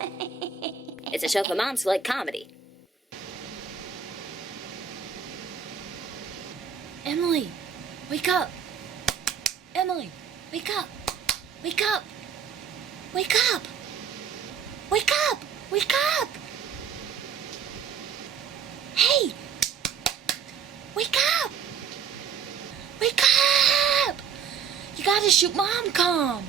It's a show for moms who like comedy. Emily, wake up. Emily, wake up. Wake up. Wake up. Wake up. Wake up. Hey. Wake up. Wake up. You gotta shoot MomCom.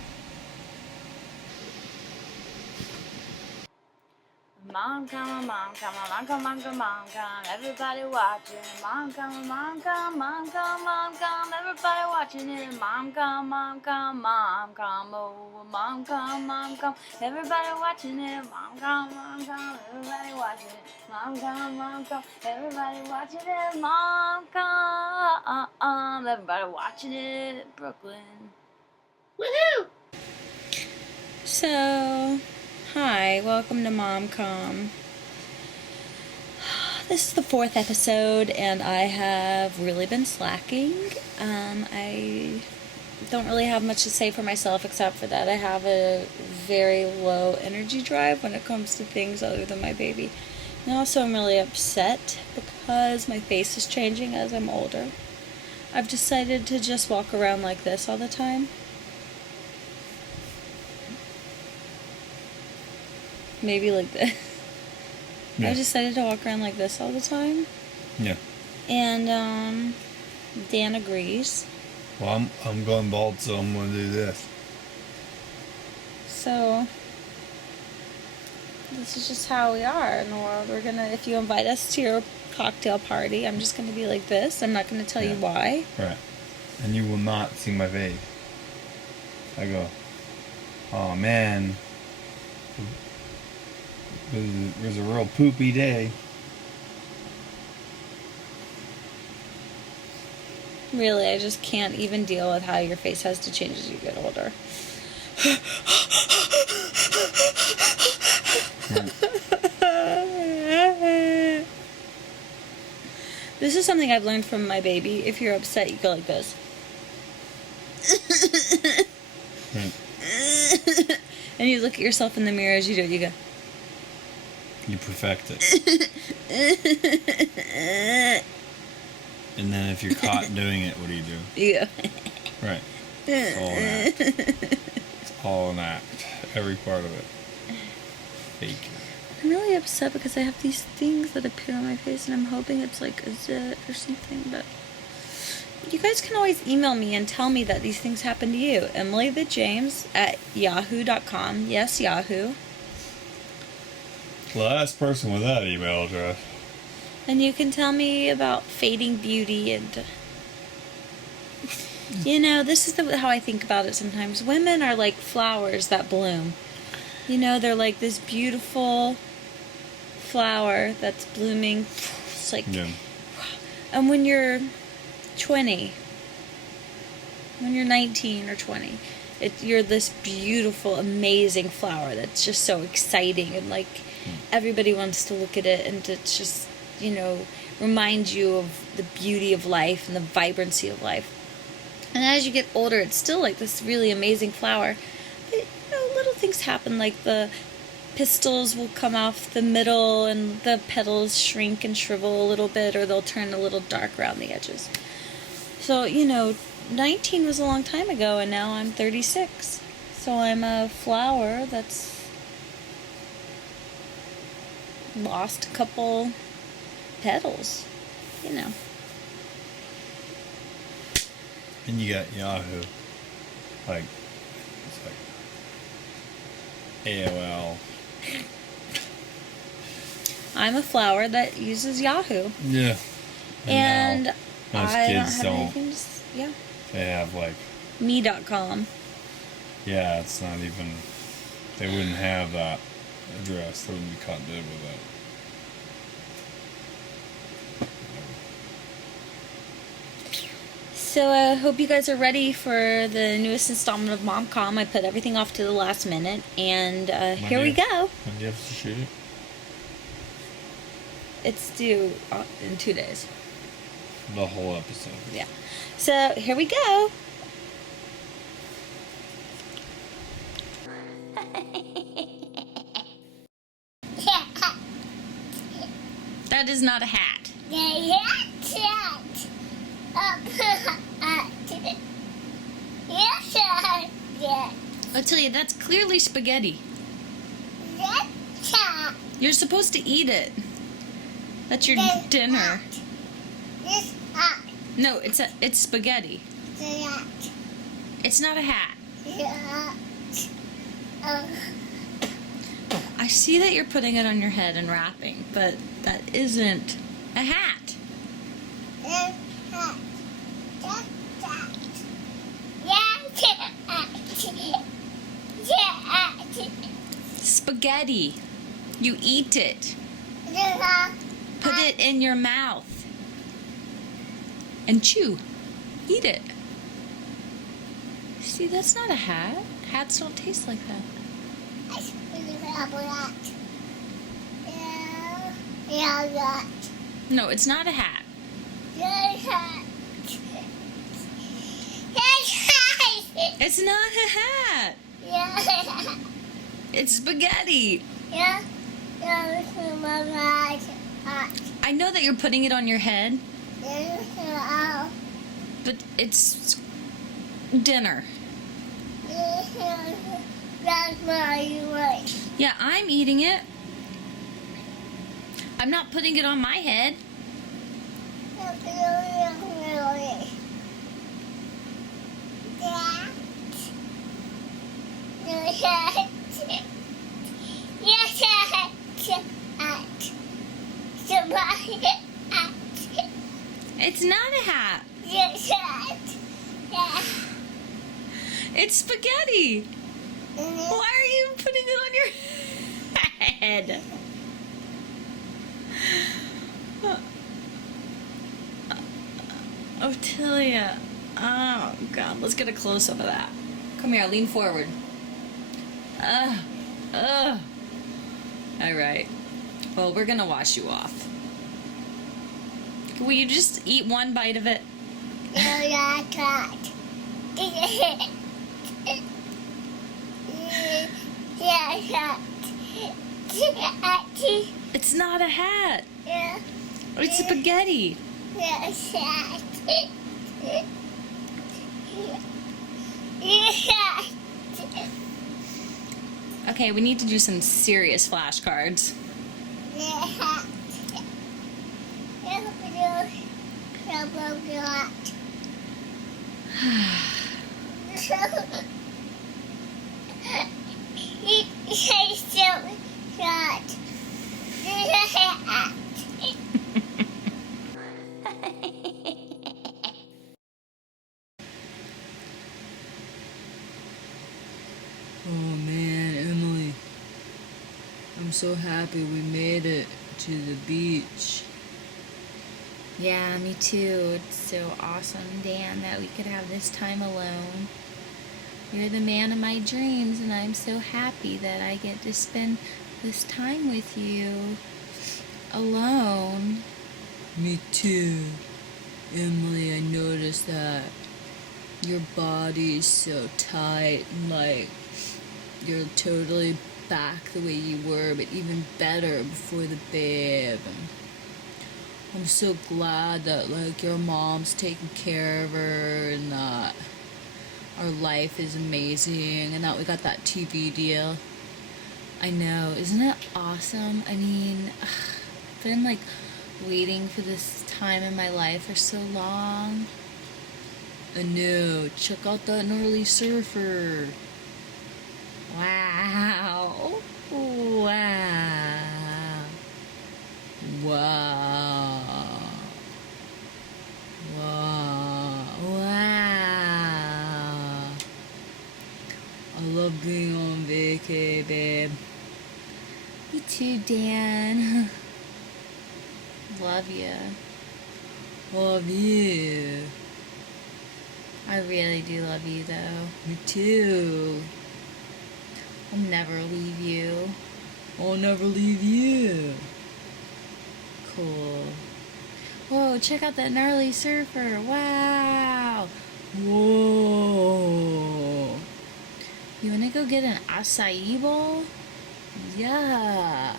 MomCom, MomCom, MomCom, MomCom, MomCom, everybody watching. MomCom, MomCom, MomCom, MomCom, everybody watching it. MomCom, MomCom, MomCom, oh, MomCom, MomCom, everybody watching it. MomCom, MomCom, everybody watching it. MomCom, MomCom, everybody watching it. MomCom, everybody watching it. Brooklyn. Woohoo! So, hi, welcome to MomCom. This is the 4th episode, and I have really been slacking. I don't really have much to say for myself, except for that I have a very low energy drive when it comes to things other than my baby. And also, I'm really upset because my face is changing as I'm older. I've decided to just walk around like this all the time. Maybe like this. Yeah. I decided to walk around like this all the time. Yeah. And, Dan agrees. Well, I'm going bald, so I'm going to do this. So, this is just how we are in the world. We're gonna, if you invite us to your cocktail party, I'm just gonna be like this. I'm not gonna tell you why. Right. And you will not see my face. I go, oh man, it was a real poopy day. Really, I just can't even deal with how your face has to change as you get older. This is something I've learned from my baby. If you're upset, you go like this. And you look at yourself in the mirror as you do it, you go. You perfect it. And then if you're caught doing it, what do you do? You go. Right. It's all an act. It's all an act. Every part of it. Fake. I'm really upset because I have these things that appear on my face, and I'm hoping it's like a zit or something, but you guys can always email me and tell me that these things happen to you. EmilyTheJames@yahoo.com. Yes, Yahoo. Last person with that email address. And you can tell me about fading beauty and... You know, this is how I think about it sometimes. Women are like flowers that bloom. You know, they're like this beautiful flower that's blooming. It's like... Yeah. And when you're 20, when you're 19 or 20, you're this beautiful, amazing flower that's just so exciting, and like everybody wants to look at it, and it's just, you know, remind you of the beauty of life and the vibrancy of life. And as you get older, it's still like this really amazing flower. But, you know, little things happen, like the pistils will come off the middle and the petals shrink and shrivel a little bit, or they'll turn a little dark around the edges. So, you know, 19 was a long time ago, and now I'm 36. So I'm a flower that's lost a couple petals, you know. And you got Yahoo. Like, it's like AOL. I'm a flower that uses Yahoo. Yeah. And now, most I kids don't have don't. anything to, yeah. They have like, Me.com. yeah, it's not even, they wouldn't have that address. They wouldn't be caught dead with that. So I hope you guys are ready for the newest installment of MomCom. I put everything off to the last minute, and here we go. When do you have to shoot it? It's due in 2 days. The whole episode. Yeah. So here we go. That is not a hat. I'll tell you, that's clearly spaghetti. You're supposed to eat it. That's your dinner. No, it's spaghetti. It's not a hat. I see that you're putting it on your head and wrapping, but that isn't a hat. Spaghetti. You eat it. Put it in your mouth. And chew. Eat it. See, that's not a hat. Hats don't taste like that. No, it's not a hat. It's not a hat. It's spaghetti. I know that you're putting it on your head, but it's dinner. Yeah, I'm eating it. I'm not putting it on my head. It's not a hat. It's spaghetti. Why are you putting it on your head? Otilia. Oh, God. Let's get a close-up of that. Come here. Lean forward. All right. Well, we're going to wash you off. Will you just eat one bite of it? It's not a hat. It's spaghetti. Okay, we need to do some serious flashcards. Oh man, Emily. I'm so happy we made it to the beach. Yeah, me too. It's so awesome, Dan, that we could have this time alone. You're the man of my dreams, and I'm so happy that I get to spend this time with you alone. Me too. Emily, I noticed that your body's so tight and like you're totally back the way you were, but even better before the babe. And I'm so glad that like your mom's taking care of her and that our life is amazing and that we got that TV deal. I know, isn't it awesome? I mean, I've been like waiting for this time in my life for so long. I know, check out that gnarly surfer. Wow. Wow. Wow. Wow. Wow. I love being on vacay, babe. Me too, Dan. Love you. Love you. I really do love you, though. Me too. I'll never leave you. I'll never leave you. Cool. Whoa, check out that gnarly surfer. Wow. Whoa. You wanna go get an acai bowl? Yeah.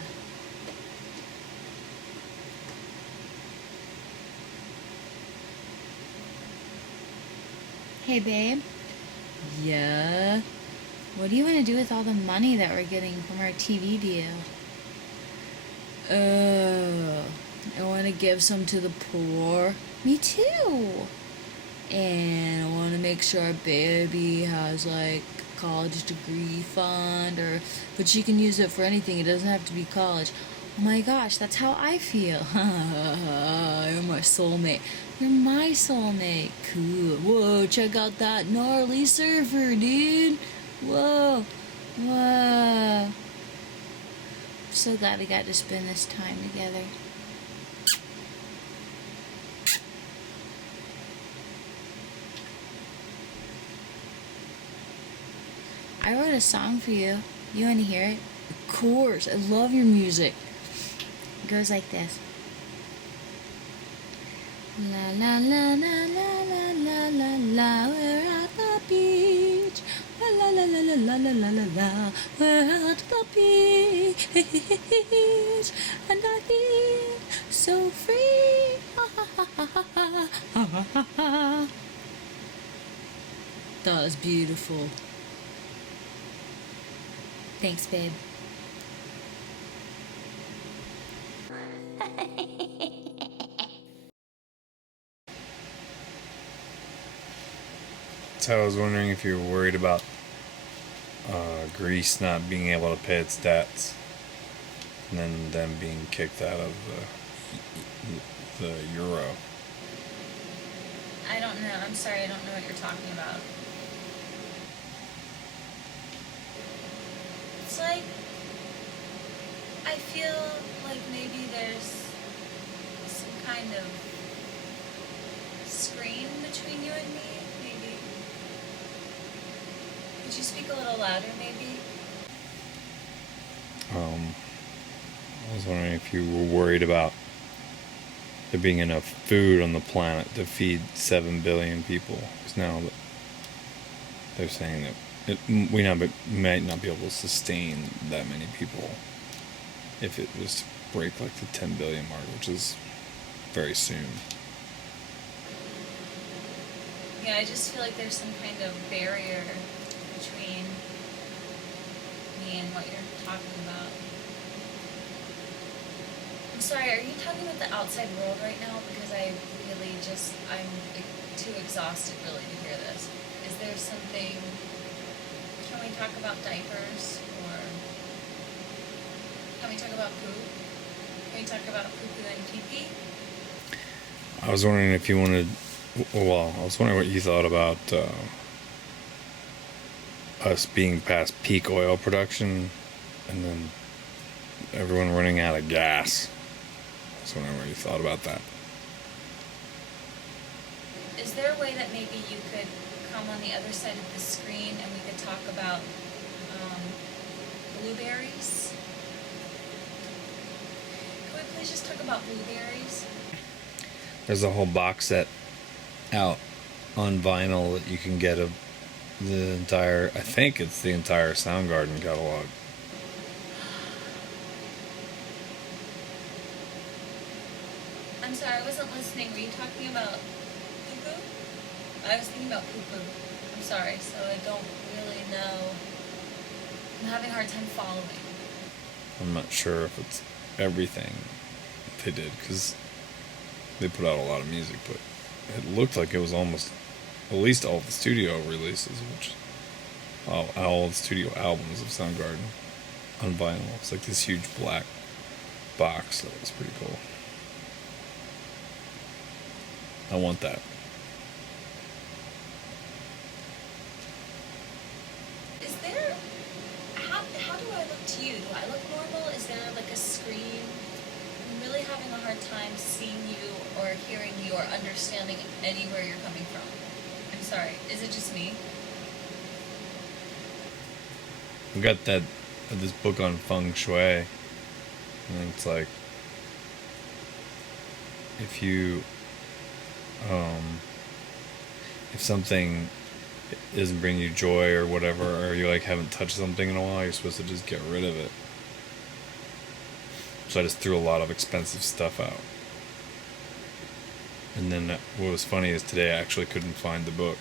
Hey, babe. Yeah? What do you want to do with all the money that we're getting from our TV deal? I want to give some to the poor. Me too. And I want to make sure our baby has like a college degree fund, but she can use it for anything. It doesn't have to be college. Oh my gosh, that's how I feel. You're my soulmate. You're my soulmate. Cool. Whoa, check out that gnarly surfer, dude. Whoa. Whoa. I'm so glad we got to spend this time together. I wrote a song for you. You want to hear it? Of course. I love your music. It goes like this. La la la la la la la la la, we're at the beach. La la la la la la la la la, we're at the beach. And I feel so free. Ha ha ha ha ha ha ha ha ha. That was beautiful. Thanks, babe. So I was wondering if you were worried about Greece not being able to pay its debts, and then them being kicked out of the euro. I don't know. I'm sorry, I don't know what you're talking about. It's like, I feel like maybe there's some kind of screen between you and me, maybe. Could you speak a little louder, maybe? I was wondering if you were worried about there being enough food on the planet to feed 7 billion people. Because now they're saying that we might not be able to sustain that many people if it was to break like the 10 billion mark, which is very soon. Yeah, I just feel like there's some kind of barrier between me and what you're talking about. I'm sorry, are you talking about the outside world right now? Because I'm too exhausted really to hear this. Is there something, can we talk about diapers, or can we talk about poo? Can we talk about poo-poo and pee-pee? I was wondering if you wanted, well, I was wondering what you thought about us being past peak oil production and then everyone running out of gas. I was wondering what you thought about that. Is there a way that maybe you could come on the other side of the screen and we could talk about blueberries? Can we please just talk about blueberries? There's a whole box set out on vinyl that you can get of the entire, I think it's the entire Soundgarden catalog. I'm sorry, I wasn't listening. Were you talking about poo-poo? I was thinking about poo-poo. I'm sorry, so I don't really know. I'm having a hard time following. I'm not sure if it's everything they did, because they put out a lot of music, but it looked like it was almost at least all the studio releases, which all the studio albums of Soundgarden on vinyl. It's like this huge black box. That was pretty cool. I want that. Is there, how do I look to you? Do I look normal? Is there like a screen? I'm really having a hard time seeing you or hearing you or understanding anywhere you're coming from. I'm sorry, is it just me? I got this book on feng shui, and it's like if you if something doesn't bring you joy or whatever, or you like haven't touched something in a while, you're supposed to just get rid of it. So I just threw a lot of expensive stuff out. And then what was funny is today I actually couldn't find the book.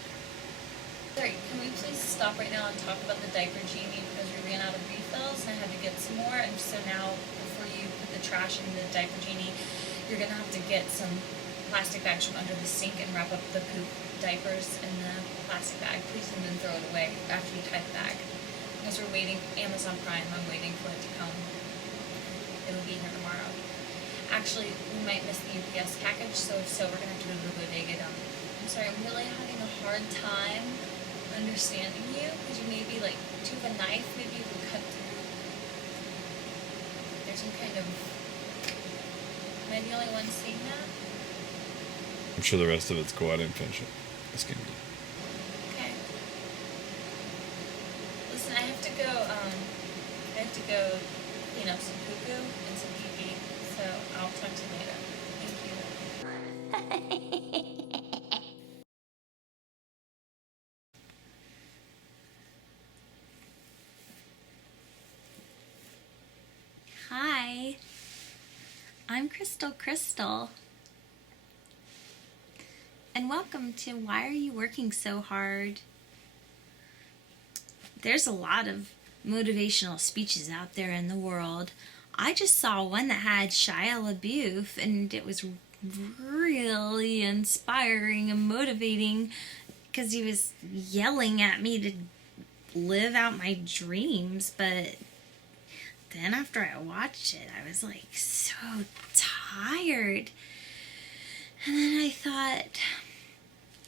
sorry, can we please stop right now and talk about the diaper genie because we ran out of refills and I had to get some more, and so now before you put the trash in the diaper genie, you're gonna have to get some plastic bags from under the sink and wrap up the poop diapers in the plastic bag, please, and then throw it away after you tie the bag. Because we're waiting, Amazon Prime, I'm waiting for it to come. It'll be here tomorrow. Actually, we might miss the UPS package, so if so, we're gonna have to go to the bodega down. I'm sorry, I'm really having a hard time understanding you, because you may be like, do you have a knife? Maybe you can cut through. There's some kind of, am I the only one seeing that? I'm sure the rest of it's cool. I didn't finish it. It's gonna be. Okay. Listen, I have to go clean up some poo-poo and some pee-pee, so I'll talk to you later. Thank you. Hi, I'm Crystal, and welcome to Why Are You Working So Hard? There's a lot of motivational speeches out there in the world. I just saw one that had Shia LaBeouf, and it was really inspiring and motivating because he was yelling at me to live out my dreams, but then after I watched it, I was like so tired. And then I thought,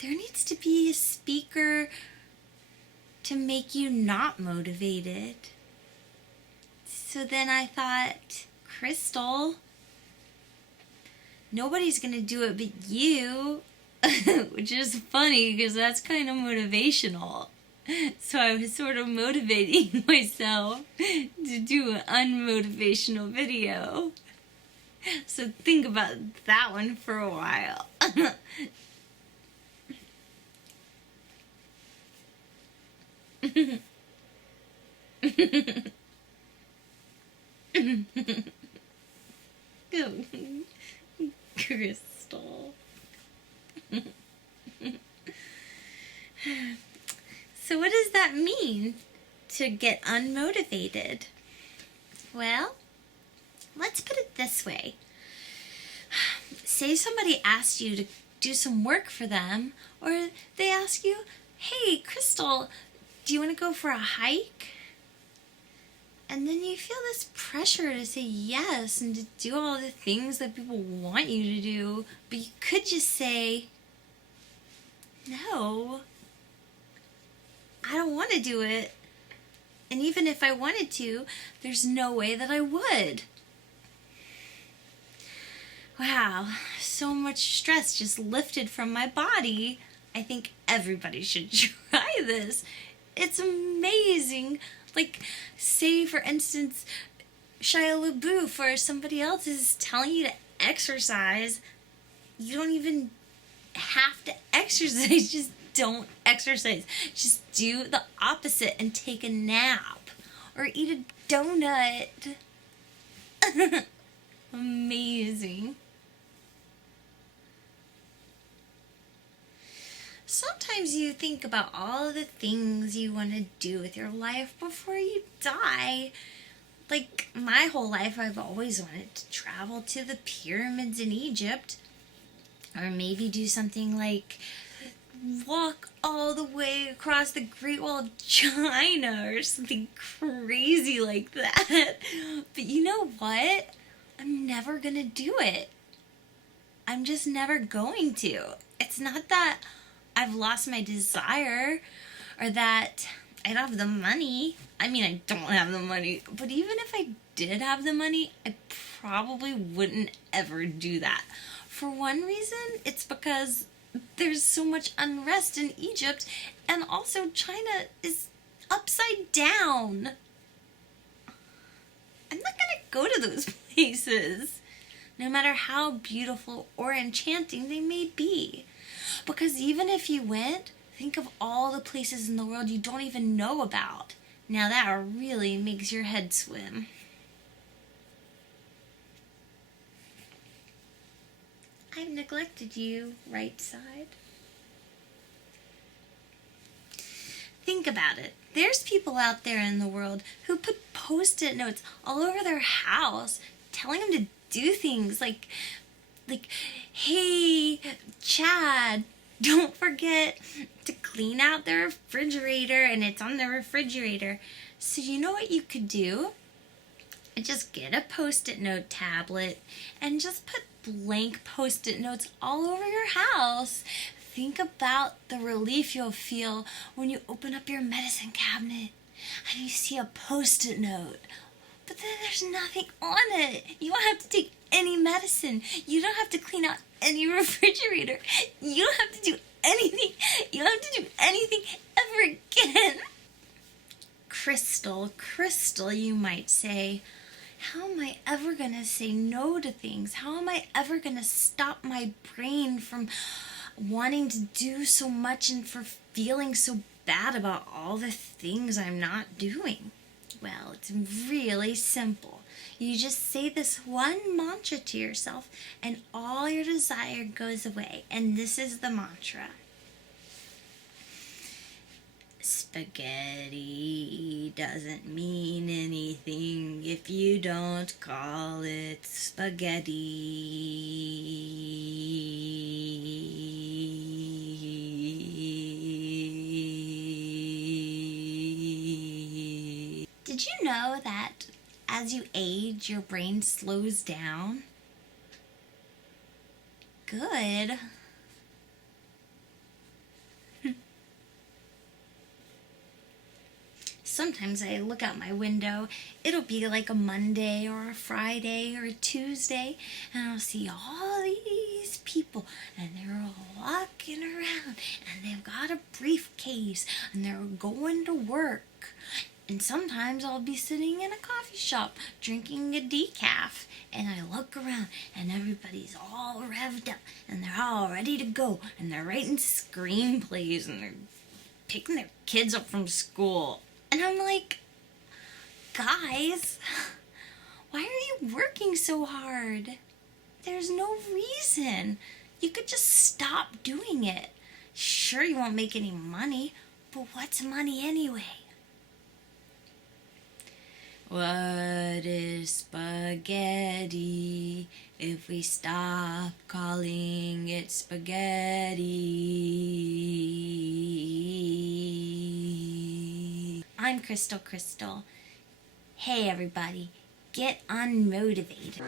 there needs to be a speaker to make you not motivated. So then I thought, Crystal, nobody's gonna do it but you, which is funny because that's kind of motivational. So I was sort of motivating myself to do an unmotivational video. So think about that one for a while. Crystal. So what does that mean, to get unmotivated? Well, let's put it this way. Say somebody asked you to do some work for them, or they ask you, hey, Crystal, do you want to go for a hike? And then you feel this pressure to say yes and to do all the things that people want you to do, but you could just say, no, I don't want to do it. And even if I wanted to, there's no way that I would. Wow, so much stress just lifted from my body. I think everybody should try this. It's amazing. Like, say for instance, Shia LaBeouf or somebody else is telling you to exercise. You don't even have to exercise. Just don't exercise. Just do the opposite and take a nap or eat a donut. Amazing. Sometimes you think about all the things you want to do with your life before you die. Like, my whole life I've always wanted to travel to the pyramids in Egypt. Or maybe do something like walk all the way across the Great Wall of China or something crazy like that. But you know what? I'm never gonna do it. I'm just never going to. It's not that I've lost my desire or that I don't have the money. I mean, I don't have the money, but even if I did have the money, I probably wouldn't ever do that. For one reason, it's because there's so much unrest in Egypt, and also China is upside down. I'm not gonna go to those places, no matter how beautiful or enchanting they may be. Because even if you went, think of all the places in the world you don't even know about. Now that really makes your head swim. I've neglected you, right side. think about it. There's people out there in the world who put post-it notes all over their house telling them to do things like, hey, Chad, don't forget to clean out the refrigerator, and it's on the refrigerator. So you know what you could do? Just get a post-it note tablet and just put blank post-it notes all over your house. Think about the relief you'll feel when you open up your medicine cabinet and you see a post-it note. But then there's nothing on it. You don't have to take any medicine. You don't have to clean out any refrigerator. You don't have to do anything. You don't have to do anything ever again. Crystal, you might say, how am I ever going to say no to things? How am I ever going to stop my brain from wanting to do so much and for feeling so bad about all the things I'm not doing? Well, it's really simple. You just say this one mantra to yourself and all your desire goes away. And this is the mantra. Spaghetti doesn't mean anything if you don't call it spaghetti. Did you know that as you age, your brain slows down? Good. Sometimes I look out my window, it'll be like a Monday or a Friday or a Tuesday, and I'll see all these people, and they're all walking around, and they've got a briefcase, and they're going to work. And sometimes I'll be sitting in a coffee shop drinking a decaf, and I look around, and everybody's all revved up, and they're all ready to go, and they're writing screenplays, and they're picking their kids up from school. And I'm like, guys, why are you working so hard? There's no reason. You could just stop doing it. Sure, you won't make any money, but what's money anyway? What is spaghetti if we stop calling it spaghetti? I'm Crystal. Hey everybody, get unmotivated.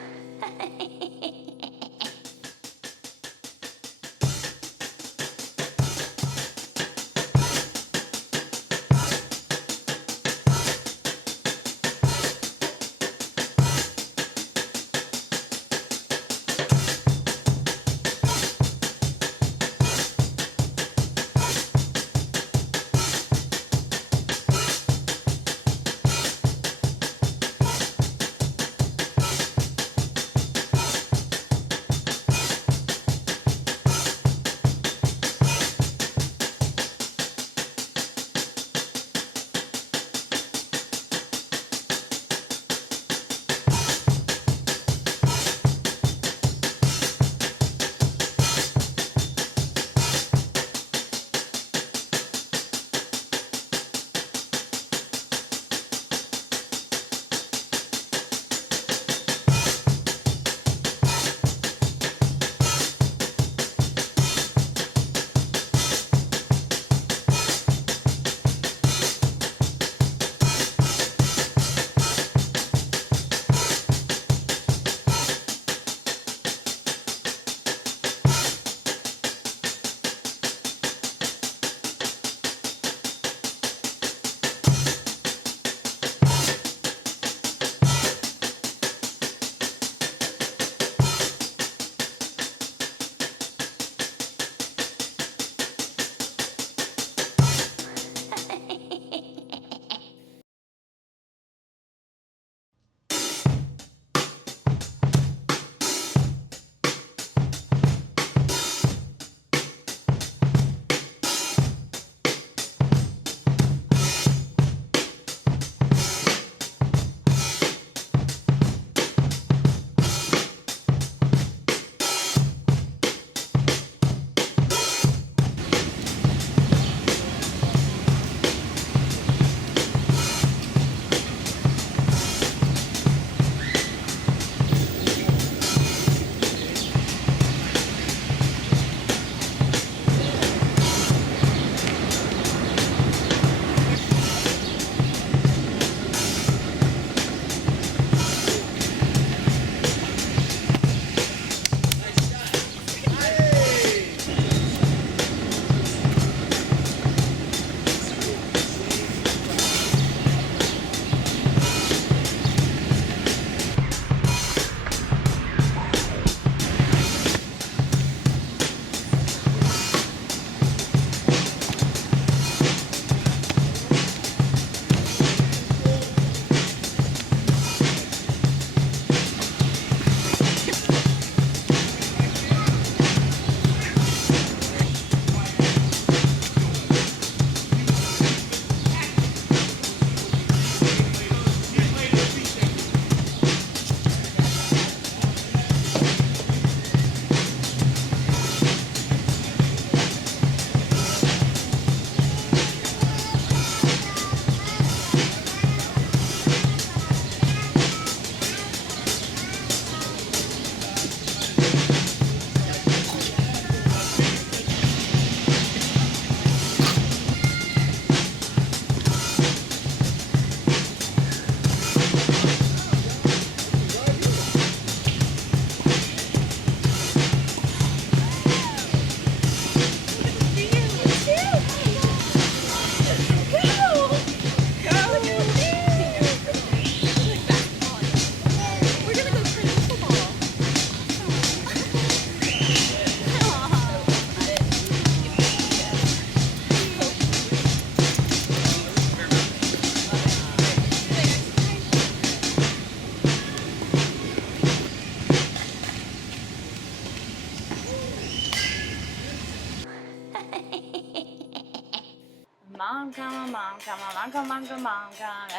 MomCom,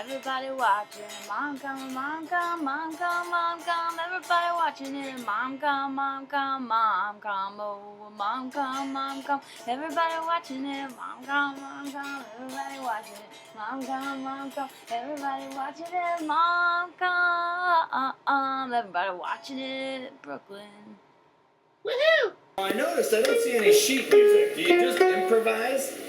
everybody watching. MomCom, everybody watching it. MomCom, oh, MomCom, everybody watching it. MomCom, everybody watching it. MomCom, everybody watching it. MomCom, everybody watching it. Brooklyn. Woohoo! I noticed I don't see any sheet music. Do you just improvise?